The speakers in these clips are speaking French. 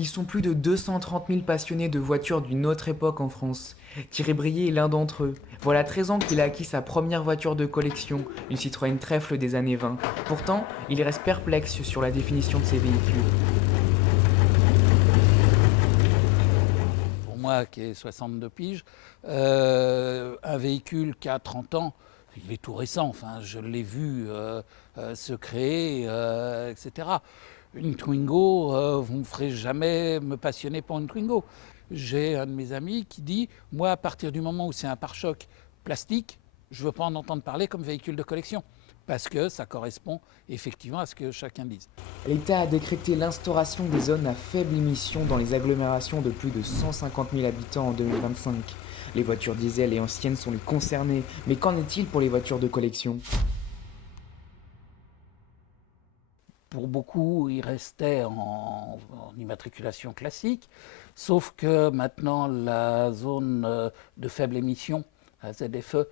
Ils sont plus de 230 000 passionnés de voitures d'une autre époque en France. Thierry Brier est l'un d'entre eux. Voilà 13 ans qu'il a acquis sa première voiture de collection, une Citroën Trèfle des années 20. Pourtant, il reste perplexe sur la définition de ces véhicules. Pour moi qui ai 62 piges, un véhicule qui a 30 ans, il est tout récent. Enfin, je l'ai vu se créer, etc. Une Twingo, vous ne me ferez jamais me passionner pour une Twingo. J'ai un de mes amis qui dit, moi, à partir du moment où c'est un pare-choc plastique, je ne veux pas en entendre parler comme véhicule de collection, parce que ça correspond effectivement à ce que chacun dise. L'État a décrété l'instauration des zones à faible émission dans les agglomérations de plus de 150 000 habitants en 2025. Les voitures diesel et anciennes sont les concernées, mais qu'en est-il pour les voitures de collection? Pour beaucoup, il restait en immatriculation classique, sauf que maintenant la zone de faible émission, la ZFE,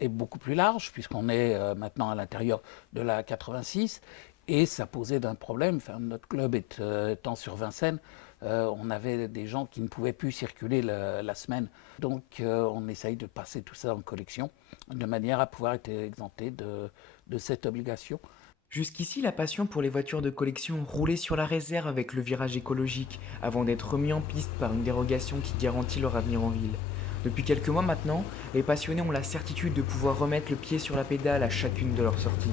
est beaucoup plus large, puisqu'on est maintenant à l'intérieur de la 86, et ça posait d'un problème. Enfin, notre club étant sur Vincennes, on avait des gens qui ne pouvaient plus circuler la semaine. Donc on essaye de passer tout ça en collection, de manière à pouvoir être exempté de cette obligation. Jusqu'ici, la passion pour les voitures de collection roulait sur la réserve avec le virage écologique, avant d'être remis en piste par une dérogation qui garantit leur avenir en ville. Depuis quelques mois maintenant, les passionnés ont la certitude de pouvoir remettre le pied sur la pédale à chacune de leurs sorties.